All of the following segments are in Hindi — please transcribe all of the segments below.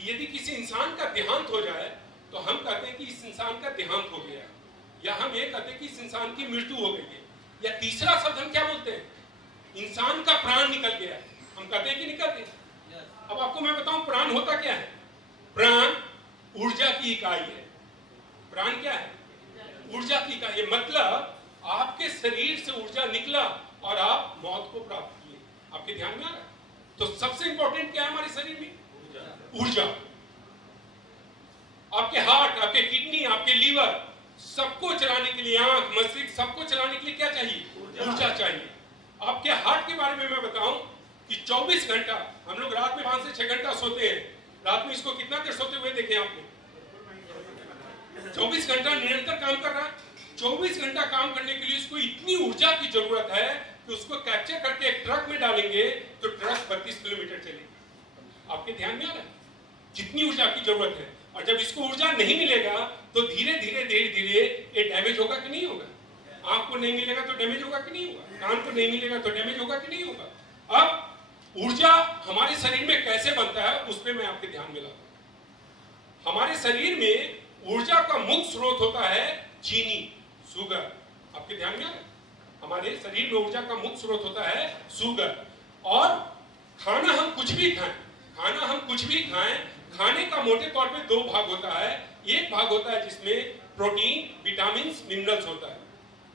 कि यदि किसी इंसान का देहांत हो जाए तो हम कहते हैं कि इस इंसान का देहांत हो गया, या हम ये कहते हैं कि इस इंसान की मृत्यु हो गई है, या तीसरा शब्द हम क्या बोलते हैं, इंसान का प्राण निकल गया। हम कहते हैं कि नहीं कहते? अब आपको मैं बताऊं प्राण होता क्या है। प्राण ऊर्जा की इकाई है। प्राण क्या है? ऊर्जा की इकाई। मतलब आपके शरीर से ऊर्जा निकला और आप मौत को प्राप्त किए। आपके ध्यान में आ रहा है? तो सबसे इंपॉर्टेंट क्या है हमारे शरीर में? ऊर्जा। आपके हार्ट, आपके किडनी, आपके लीवर, सबको चलाने के लिए, आंख, मस्तिष्क, सबको चलाने के लिए क्या चाहिए? ऊर्जा चाहिए। आपके हार्ट के बारे में मैं बताऊं कि 24 घंटा, हम लोग रात में 5 से 6 घंटा सोते हैं। रात में इसको कितना देर सोते हुए देखे आपने? 24 घंटा निरंतर काम कर रहा है। 24 घंटा काम करने के लिए इसको इतनी ऊर्जा की जरूरत है कि उसको कैप्चर करके एक ट्रक में डालेंगे तो ट्रक 32 किलोमीटर चलेगी। आपके ध्यान में आ रहा है कितनी ऊर्जा की जरूरत है? और जब इसको ऊर्जा नहीं मिलेगा तो धीरे धीरे ये डैमेज होगा कि नहीं होगा? आंख को नहीं मिलेगा तो डैमेज होगा कि नहीं होगा? कान को नहीं मिलेगा तो डैमेज होगा कि नहीं होगा? अब ऊर्जा हमारे शरीर में कैसे बनता है उस पर मैं आपके ध्यान में लाता हूं। हमारे शरीर में ऊर्जा का मुख्य स्रोत होता है चीनी, शुगर। आपके ध्यान में आ रहा है? हमारे शरीर में ऊर्जा का मुख्य स्रोत होता है शुगर। और खाना हम कुछ भी खाएं, खाने का मोटे तौर पे 2 भाग होता है। एक भाग होता है जिसमें प्रोटीन, विटामिन, मिनरल्स होता है,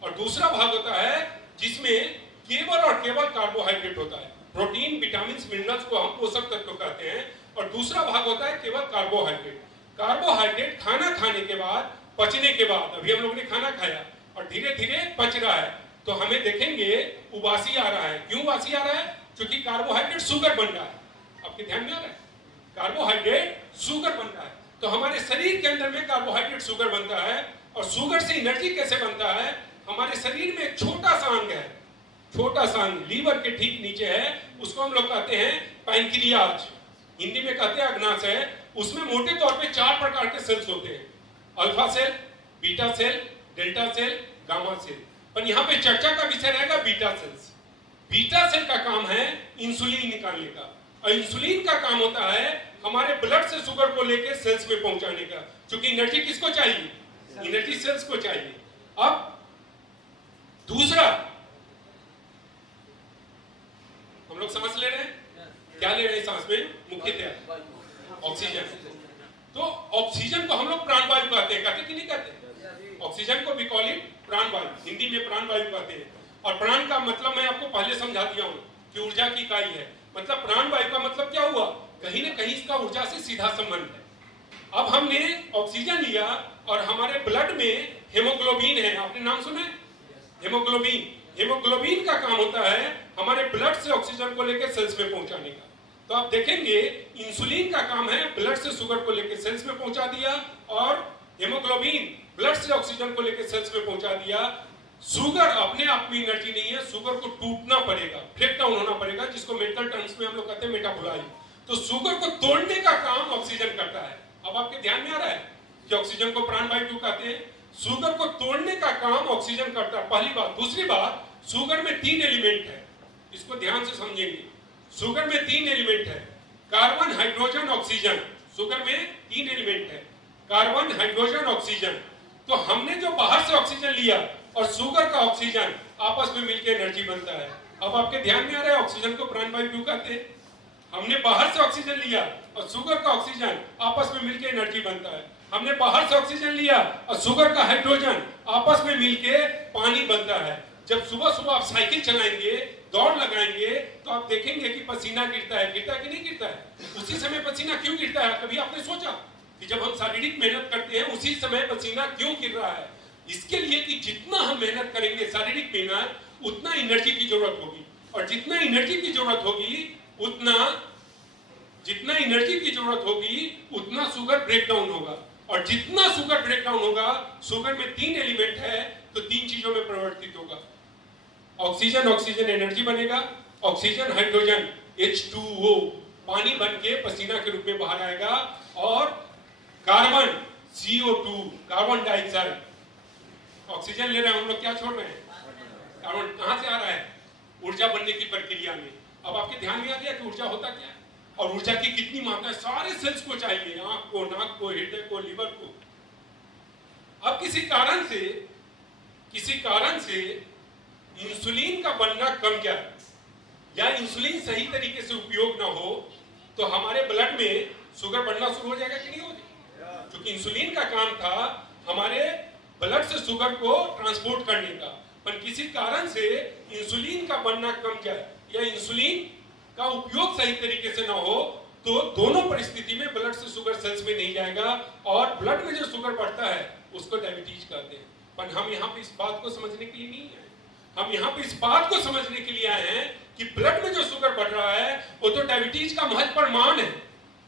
और दूसरा भाग होता है जिसमें केवल और केवल कार्बोहाइड्रेट होता है। प्रोटीन, विटामिन, मिनरल्स को हम पोषक तत्व कहते हैं, और दूसरा भाग होता है केवल कार्बोहाइड्रेट। कार्बोहाइड्रेट खाना खाने के बाद, पचने के बाद, अभी हम लोग ने खाना खाया और धीरे धीरे पच रहा है तो हमें देखेंगे उबासी आ रहा है। क्यों उबासी आ रहा है? क्योंकि कार्बोहाइड्रेट शुगर बन रहा है। आपके ध्यान में आ रहा है? कार्बोहाइड्रेट शुगर बन रहा है। तो हमारे शरीर के अंदर में कार्बोहाइड्रेट शुगर बनता है, और शुगर से एनर्जी कैसे बनता है? हमारे शरीर में एक छोटा सा अंग है, छोटा सा अंग लीवर के ठीक नीचे है, उसको हम लोग कहते हैं पैंक्रियाज, हिंदी में कहते हैं अग्नाशय। उसमें मोटे तौर पे 4 प्रकार के सेल्स होते हैं, alpha cell, beta cell, delta cell, gamma cell. पर यहाँ पे चर्चा का विषय रहेगा बीटा सेल्स। बीटा सेल का काम है इंसुलिन निकालने का, और इंसुलिन का काम होता है हमारे ब्लड से शुगर को लेकर सेल्स में पहुंचाने का, क्योंकि एनर्जी किसको चाहिए? एनर्जी सेल्स को चाहिए। अब दूसरा हम लोग सांस ले रहे हैं, क्या ले रहे हैं सांस में? मुख्यतः ऑक्सीजन। तो ऑक्सीजन को हम लोग प्राणवायु कहते हैं, कहते कि नहीं कहते? ऑक्सीजन को भी कॉल इट प्राणवायु, हिंदी में प्राणवायु कहते हैं। और प्राण का मतलब मैं आपको पहले समझा दिया हूं कि ऊर्जा की इकाई है। मतलब प्राणवायु का मतलब क्या हुआ? कहीं ना कहीं इसका ऊर्जा से सीधा संबंध है। अब हमने ऑक्सीजन लिया और हमारे ब्लड में हेमोग्लोबिन है, आपने नाम सुना है? हेमोग्लोबिन। हेमोग्लोबिन का काम होता है हमारे ब्लड से ऑक्सीजन को लेकर सेल्स में पहुंचाने का। तो आप देखेंगे इंसुलिन का काम है ब्लड से शुगर को लेकर सेल्स में पहुंचा दिया, और हेमोग्लोबिन ब्लड से ऑक्सीजन को लेकर सेल्स में पहुंचा दिया। शुगर अपने आप में एनर्जी नहीं है, शुगर को टूटना पड़ेगा, ब्रेक डाउन होना पड़ेगा, जिसको मेडिकल टर्म्स में हम लोग कहते हैं मेटाबोलाइज। तो शुगर को तोड़ने का काम ऑक्सीजन करता है। अब आपके ध्यान में आ रहा है कि ऑक्सीजन को प्राणवायु क्यों कहते हैं? शुगर को तोड़ने का काम ऑक्सीजन करता है, पहली बात। दूसरी बात, शुगर में 3 एलिमेंट है, इसको ध्यान से समझेंगे। शुगर में 3 एलिमेंट है, कार्बन, हाइड्रोजन, ऑक्सीजन। शुगर में 3 एलिमेंट है, कार्बन, हाइड्रोजन, ऑक्सीजन। तो हमने जो बाहर से ऑक्सीजन लिया और शुगर का ऑक्सीजन आपस में मिलकर एनर्जी बनता है। अब आपके ध्यान में आ रहा है ऑक्सीजन को प्राणवायु क्यों कहते हैं? हमने बाहर से ऑक्सीजन लिया और शुगर का ऑक्सीजन आपस में मिलकर एनर्जी बनता है। हमने बाहर से ऑक्सीजन लिया और शुगर का हाइड्रोजन आपस में मिलकर पानी बनता है। जब सुबह सुबह आप साइकिल चलाएंगे, दौड़ लगाएंगे, तो आप देखेंगे कि पसीना गिरता है कि नहीं गिरता है? उसी समय पसीना क्यों गिरता है? कभी आपने सोचा कि जब हम शारीरिक मेहनत करते हैं उसी समय पसीना क्यों गिर रहा है? इसके लिए कि जितना हम मेहनत करेंगे, शारीरिक मेहनत, उतना एनर्जी की जरूरत होगी, और जितना एनर्जी की जरूरत होगी उतना शुगर ब्रेक डाउन होगा, और जितना शुगर ब्रेक डाउन होगा, शुगर में 3 एलिमेंट है तो 3 चीजों में परिवर्तित होगा। ऑक्सीजन, ऑक्सीजन एनर्जी बनेगा, ऑक्सीजन हाइड्रोजन H2O पानी बन के पसीना के रूप में बाहर आएगा, और carbon CO2 carbon dioxide, oxygen ले रहे हैं हम लोग, क्या छोड़ रहे हैं? कार्बन कहां से आ रहा है? ऊर्जा बनने की प्रक्रिया में। अब आपके ध्यान में आ गया कि ऊर्जा होता क्या है? और ऊर्जा की कितनी मात्रा है, सारे सेल्स को चाहिए, आंख को, नाक को, हृदय को, लिवर को। अब किसी कारण से इंसुलिन का बनना कम जाए या इंसुलिन सही तरीके से उपयोग ना हो तो हमारे ब्लड में शुगर बढ़ना शुरू हो जाएगा कि नहीं हो जाएगा? क्योंकि इंसुलिन का काम था हमारे ब्लड से शुगर को ट्रांसपोर्ट करने का, पर किसी कारण से इंसुलिन का बनना कम जाए या इंसुलिन का उपयोग सही तरीके से ना हो तो दोनों परिस्थिति में ब्लड से शुगर सेल्स में नहीं जाएगा और ब्लड में जो शुगर बढ़ता है उसको डायबिटीज कहते हैं। पर हम यहाँ पे इस बात को समझने के लिए नहीं आए, हम यहाँ पे इस बात को समझने के लिए आए हैं कि ब्लड में जो शुगर बढ़ रहा है वो तो डायबिटीज का महज प्रमाण है।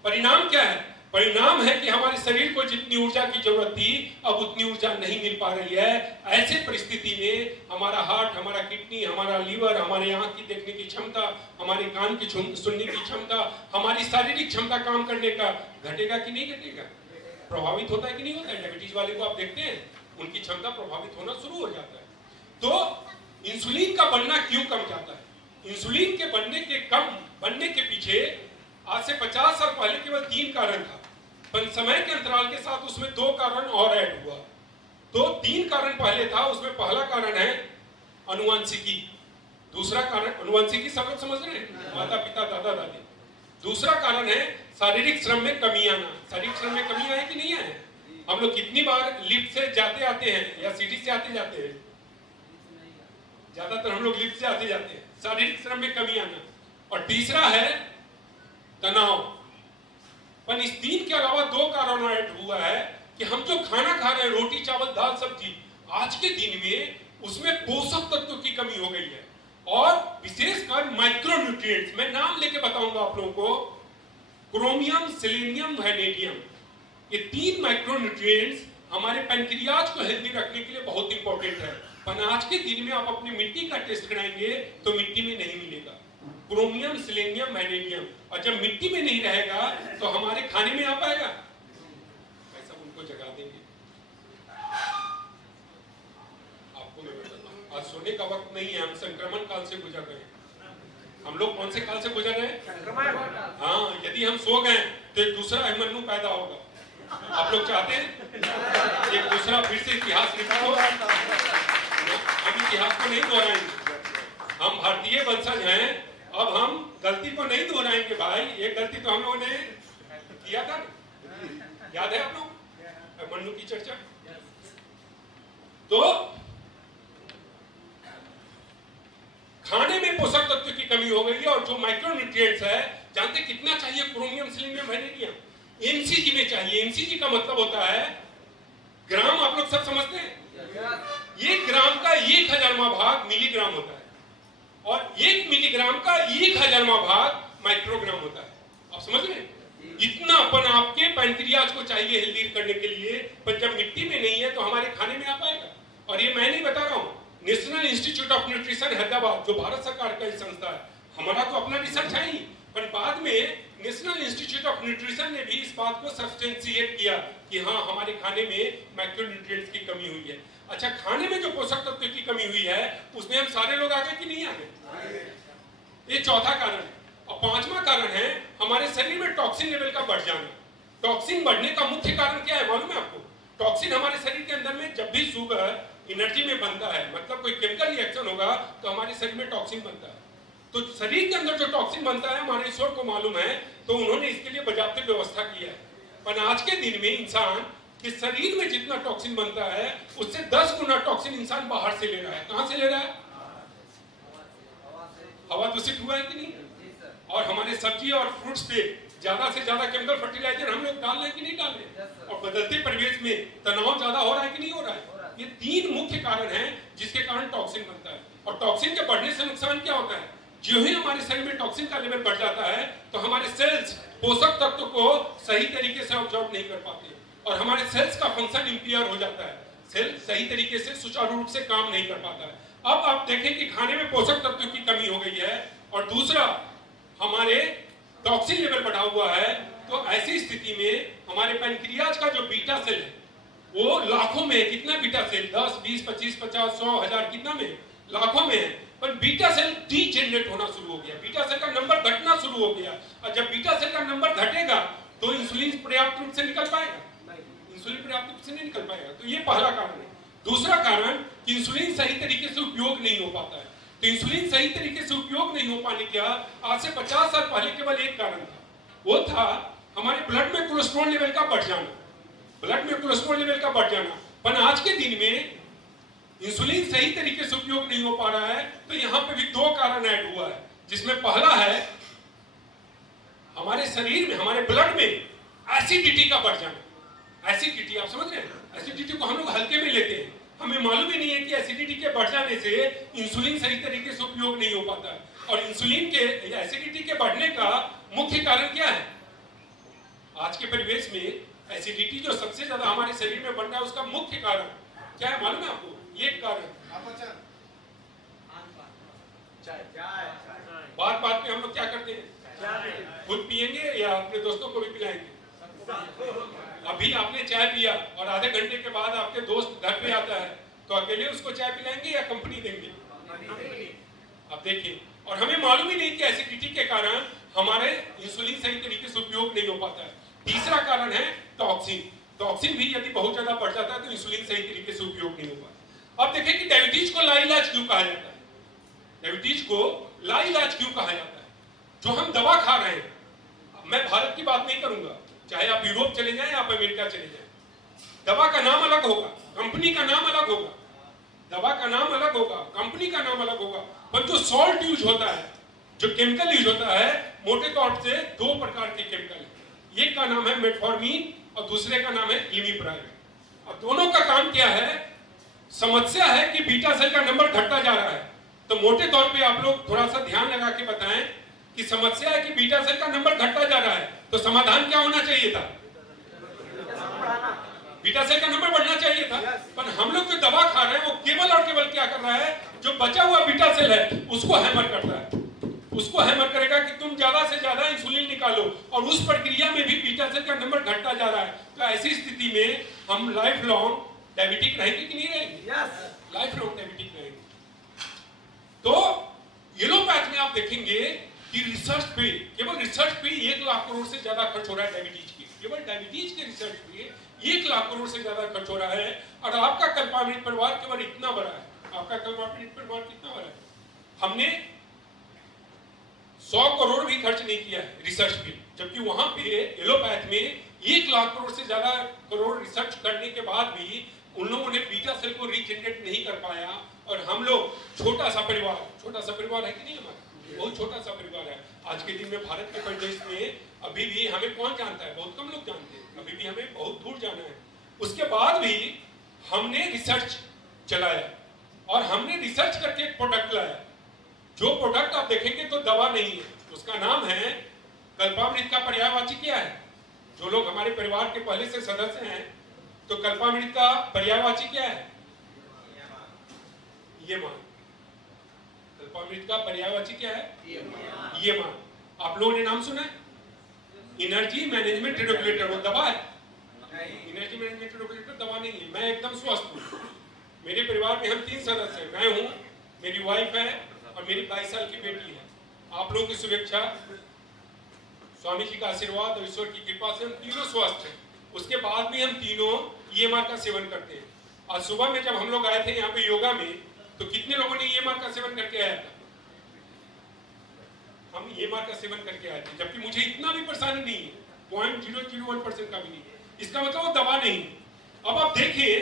परिणाम क्या है? परिणाम है कि हमारे शरीर को जितनी ऊर्जा की जरूरत थी अब उतनी ऊर्जा नहीं मिल पा रही है। ऐसे परिस्थिति में हमारा हार्ट, हमारा किडनी, हमारा लीवर, हमारे आंख की देखने की क्षमता, हमारे कान की सुनने की क्षमता, हमारी शारीरिक क्षमता काम करने का घटेगा कि नहीं घटेगा? प्रभावित होता है कि नहीं होता है? डायबिटीज वाले को आप देखते हैं उनकी क्षमता प्रभावित होना शुरू हो जाता है। तो इंसुलिन का बनना क्यों कम जाता है? इंसुलिन के बनने के पीछे आज से 50 साल पहले केवल 3 कारण था, पर समय के अंतराल के साथ उसमें 2 कारण और ऐड हुआ। तो 3 कारण पहले था, उसमें पहला कारण है अनुवांशिकी, दूसरा कारण अनुवांशिकी सब लोग समझ रहे हैं, माता पिता दादा दादी। दूसरा कारण है शारीरिक श्रम में कमी आना। शारीरिक श्रम में कमी आए कि नहीं आए? हम लोग कितनी बार लिफ्ट से जाते आते हैं या सीढ़ी से आते जाते हैं? ज्यादातर हम लोग लिफ्ट से आते जाते हैं। शारीरिक श्रम में कमी आना। और तीसरा है तनाव। पर इस 3 के अलावा 2 कारण ऐड हुआ है कि हम जो खाना खा रहे हैं, रोटी चावल दाल सब्जी, आज के दिन में उसमें पोषक तत्वों की कमी हो गई है और विशेषकर माइक्रोन्यूट्रिएंट्स। मैं नाम लेके बताऊंगा आप लोगों को, क्रोमियम, सेलेनियम, वैनेडियम, ये 3 माइक्रोन्यूट्रिएंट्स हमारे पैंक्रियाज को हेल्दी रखने के लिए बहुत इंपॉर्टेंट है। पर आज के दिन में आप अपनी मिट्टी का टेस्ट कराएंगे तो मिट्टी में नहीं मिलेगा क्रोमियम, सेलेनियम, वैनेडियम। और जब मिट्टी में नहीं रहेगा तो हमारे खाने में आ पाएगा? ऐसा उनको जगा देंगे। आपको मैं बताता हूं, आज सोने का वक्त नहीं है, हम संक्रमण काल से गुजर रहे हैं। हम लोग कौन से काल से गुजर रहे हैं? हाँ, यदि हम सो गए तो एक दूसरा अभिमन्यु पैदा होगा। आप लोग चाहते हैं एक दूसरा फिर से इतिहास रिपीट हो? हम इतिहास को नहीं दोहराएंगे, हम भारतीय वंशज हैं, अब हम गलती को नहीं दोहराएंगे भाई। एक गलती तो हम लोगों ने किया था, याद है आप लोग मन्नू की चर्चा? तो खाने में पोषक तत्व की कमी हो गई है और जो माइक्रोन्यूट्रिएंट्स है, जानते कितना चाहिए? क्रोमियम, सेलेनियम, वैनेडियम एमसीजी में चाहिए। एमसीजी का मतलब होता है ग्राम, आप लोग सब समझते हैं? एक ग्राम का 1000वां भाग मिलीग्राम होता है और 1 मिलीग्राम का 1000वां भाग माइक्रोग्राम होता है। आप समझ रहे हैं? इतना अपन आपके पैंक्रियाज को चाहिए हेल्दी करने के लिए, पर जब मिट्टी में नहीं है तो हमारे खाने में आ पाएगा? और ये मैं नहीं बता रहा हूं, national institute of nutrition Hyderabad, जो भारत सरकार का ही संस्था है, हमारा तो अपना रिसर्च है ही, पर बाद में नेशनल इंस्टीट्यूट ऑफ न्यूट्रिशन ने भी इस बात को सब्सटेंशिएट किया कि हाँ, हमारे खाने में माइक्रोन्यूट्रिएंट्स की कमी हुई है। अच्छा, खाने में जो पोषक तत्व की कमी हुई है उसमें हम सारे लोग आ गए कि नहीं आ गए? ये चौथा कारण है। और 5वां कारण है हमारे शरीर में टॉक्सिन लेवल का बढ़ जाना। टॉक्सिन बढ़ने का मुख्य कारण क्या है मालूम है आपको? टॉक्सिन हमारे शरीर के अंदर में जब भी शुगर एनर्जी में बनता है, मतलब कोई केमिकल रिएक्शन होगा तो हमारे शरीर में टॉक्सिन बनता है। तो शरीर के अंदर जो टॉक्सिन बनता है हमारे ईश्वर को मालूम है, तो उन्होंने इसके लिए बाकायदा व्यवस्था किया है। पर आज के दिन में इंसान कि शरीर में जितना टॉक्सिन बनता है उससे 10 गुना टॉक्सिन इंसान बाहर से ले रहा है। कहां से ले रहा है? हवा दूषित हुआ है कि नहीं? और हमारे सब्जी और फ्रूट्स पे ज्यादा से ज्यादा केमिकल फर्टिलाइजर हम लोग डाल रहे हैं कि नहीं डाल रहे? और बदलते परिवेश में तनाव ज्यादा हो रहा है कि नहीं हो रहा है? ये 3 मुख्य कारण हैं जिसके कारण टॉक्सिन बनता है। और टॉक्सिन के बढ़ने से नुकसान क्या होता है? जो ही हमारे शरीर में टॉक्सिन का लेवल बढ़ जाता है तो हमारे सेल्स पोषक तत्व को सही तरीके से ऑब्जॉर्ब नहीं कर पाते और हमारे सेल्स का फंक्शन इंपेयर हो जाता है। सेल सही तरीके से सुचारू रूप से काम नहीं कर पाता है। अब आप देखें कि खाने में पोषक तत्वों की कमी हो गई है और दूसरा हमारे टॉक्सिन लेवल बढ़ा हुआ है, तो ऐसी स्थिति में हमारे पैंक्रियाज का जो बीटा सेल है वो लाखों में, कितना बीटा सेल? 10, 20, 25, 50, 100, 1000, कितना में? लाखों में है। पर बीटा सेल डीजेनरेट होना शुरू हो गया, बीटा सेल का नंबर घटना शुरू हो गया। और जब बीटा सेल का नंबर घटेगा तो इंसुलिन पर्याप्त रूप से निकल पाएगा? इंसुलिन पर्याप्त रूप से नहीं निकल पाएगा। तो ये पहला कारण है। दूसरा कारण कि इंसुलिन सही तरीके से उपयोग नहीं हो पाता है। तो इंसुलिन सही तरीके से उपयोग नहीं हो पाने का आज से 50 साल पहले केवल एक कारण था, वो था हमारे ब्लड में कोलेस्ट्रॉल लेवल का बढ़ जाना, ब्लड में कोलेस्ट्रॉल लेवल का बढ़ जाना। पर आज के दिन में इंसुलिन सही तरीके से उपयोग नहीं हो पा रहा है। तो यहाँ पे भी दो कारण ऐड हुआ है, जिसमें पहला है हमारे शरीर में, हमारे ब्लड में एसिडिटी का बढ़ जाना। एसिडिटी आप समझ रहे हैं? एसिडिटी को हम लोग हल्के में लेते हैं, हमें मालूम ही नहीं है कि एसिडिटी के बढ़ जाने से इंसुलिन सही तरीके से उपयोग नहीं हो पाता है। और इंसुलिन के एसिडिटी के बढ़ने का मुख्य कारण क्या है? आज के परिवेश में एसिडिटी जो सबसे ज्यादा हमारे शरीर में बढ़ रहा है, उसका मुख्य कारण क्या है मालूम है आपको? ये कारण बात बात में हम लोग क्या करते हैं, खुद पिएंगे या अपने दोस्तों को भी पिलाएंगे। अभी आपने चाय पिया और आधे घंटे के बाद आपके दोस्त घर पे आता है, तो अकेले उसको चाय पिलाएंगे या कंपनी देंगे? अब देखिए, और हमें मालूम ही नहीं कि एसिडिटी के कारण हमारे इंसुलिन सही तरीके से उपयोग नहीं हो पाता है। तीसरा कारण है टॉक्सिन। टॉक्सिन भी यदि बहुत ज्यादा बढ़ जाता है तो इंसुलिन सही तरीके से उपयोग नहीं हो पाता। अब देखें कि डायबिटीज को लाइलाज क्यों कहा जाता है? डायबिटीज को लाइलाज क्यों कहा जाता है? जो हम दवा खा रहे हैं, मैं भारत की बात नहीं करूंगा, चाहे आप यूरोप चले जाएं या आप अमेरिका चले जाएं, दवा का नाम अलग होगा, कंपनी का नाम अलग होगा, दवा का नाम अलग होगा, कंपनी का नाम अलग होगा, पर जो सॉल्ट यूज होता है, जो केमिकल यूज होता है, मोटे तौर से दो प्रकार के केमिकल है। एक का नाम है मेटफॉर्मिन और दूसरे का नाम है ग्लिमिप्राइड। और दोनों का काम क्या है? समस्या है कि बीटा सेल का नंबर घटता जा रहा है। तो मोटे तौर पे आप लोग थोड़ा सा ध्यान लगा के बताएं कि समस्या है कि बीटा सेल का नंबर घटता जा रहा है, तो समाधान क्या होना चाहिए था? बीटा सेल का नंबर बढ़ना चाहिए था। पर हम लोग जो दवा खा रहे हैं वो केवल और केवल क्या कर रहा है? जो बचा हुआ बीटा सेल है उसको हैमर करता है, उसको हैमर करेगा कि तुम ज्यादा से ज्यादा इंसुलिन निकालो, और उस प्रक्रिया में भी बीटा सेल का नंबर घटता जा रहा है। तो ऐसी स्थिति में हम लाइफ लॉन्ग डायबिटिक रहेंगे कि नहीं रहेंगे? लाइफ लॉन्ग डायबिटिक रहेंगे। तो एलोपैथ में आप देखेंगे कि रिसर्च पे, केवल रिसर्च पे 1 लाख करोड़ से ज्यादा खर्च हो रहा है डायबिटीज की। केवल डायबिटीज के रिसर्च पे 1 लाख करोड़ से ज्यादा खर्च हो रहा है। और आपका कल्पामृत परिवार केवल इतना बड़ा है, आपका कल्पामृत परिवार कितना बड़ा है? हमने 100 करोड़ भी खर्च नहीं किया है रिसर्च पे, जबकि वहां पे एलोपैथ में 1 लाख करोड़ से ज्यादा करोड़ रिसर्च करने के बाद भी उन लोगों ने बीटा सेल को रीजनरेट नहीं कर पाया। और हम लोग छोटा सा परिवार है कि नहीं? हमारा बहुत छोटा सा परिवार है। आज के दिन में भारत के प्रदेश में अभी भी हमें कौन जानता है? बहुत कम लोग जानते हैं। अभी भी हमें बहुत दूर जाना है। उसके बाद भी हमने रिसर्च चलाया और हमने रिसर्च करके एक प्रोडक्ट लाया। जो प्रोडक्ट आप देखेंगे तो दवा नहीं है, उसका नाम है कल्पामृत। का पर्यायवाची क्या है? जो लोग हमारे परिवार के पहले से सदस्य हैं, तो कल्पामृत का पर्यायवाची क्या है? ये मान। कल्पामृत का पर्यायवाची क्या है? ये मान। आप लोगों ने नाम सुना है? एनर्जी मैनेजमेंट रेगुलेटर, वो दवा है? एनर्जी मैनेजमेंट रेगुलेटर दवा नहीं है। मैं एकदम स्वस्थ हूँ। मेरे परिवार में हम 3 सदस्य हैं, मैं हूँ, मेरी वाइफ है और मेरी 22 साल की बेटी है। आप लोगों की शुभेच्छा, स्वामी जी का आशीर्वाद और ईश्वर की कृपा से हम तीनों स्वस्थ हैं। उसके बाद भी हम तीनों EMR का सेवन करते हैं। आज सुबह में जब हम लोग आए थे यहाँ पे योगा में, तो कितने लोगों ने EMR का सेवन करके आया था? हम EMR का सेवन करके आए थे, जबकि मुझे इतना भी परेशानी नहीं है, 0.001% का भी नहीं। इसका मतलब वो दवा नहीं। अब आप देखिए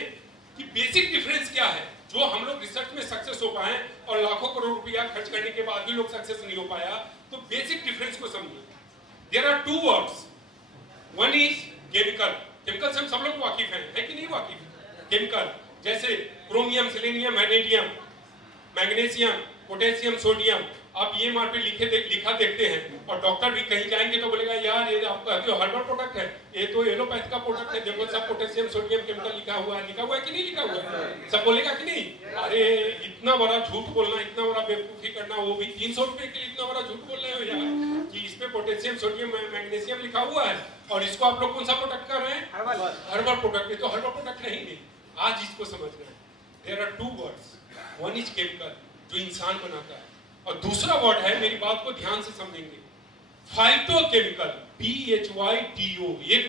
कि बेसिक डिफरेंस क्या है, जो हम लोग रिसर्च में सक्सेस हो पाए और लाखों करोड़ रुपया खर्च करने के बाद भी लोग सक्सेस नहीं हो पाया। तो बेसिक डिफरेंस को समझिए। There are 2 words, one is chemical. Chemical से हम सब लोग वाकिफ हैं, है कि नहीं वाकिफ? केमिकल जैसे chromium, selenium, vanadium, magnesium, potassium, sodium, आप EMR पे लिखा देखते हैं। और डॉक्टर भी कहीं जाएंगे तो बोलेगा यार ये आपका जो हर्बल प्रोडक्ट है, ये तो एलोपैथ का प्रोडक्ट है, देखो सब पोटेशियम, सोडियम, केमिकल लिखा हुआ है कि नहीं लिखा हुआ है? सब बोलेगा कि नहीं? अरे इतना बड़ा झूठ बोलना, इतना बड़ा बेवकूफी करना, वो भी 300 रुपए के लिए इतना बड़ा झूठ बोल रहे हो यार, कि इस पे पोटेशियम, सोडियम, मैग्नीशियम लिखा हुआ है और इसको आप लोग कौन सा प्रोडक्ट कर रहे हैं? Herbal product. ये तो हर्बल प्रोडक्ट नहीं है। आज इसको समझना है। There are 2 words, one is chemical, जो इंसान बनाता है। और दूसरा वर्ड है, मेरी बात को ध्यान से समझेंगे, फाइटोकेमिकल, PHYTO। ये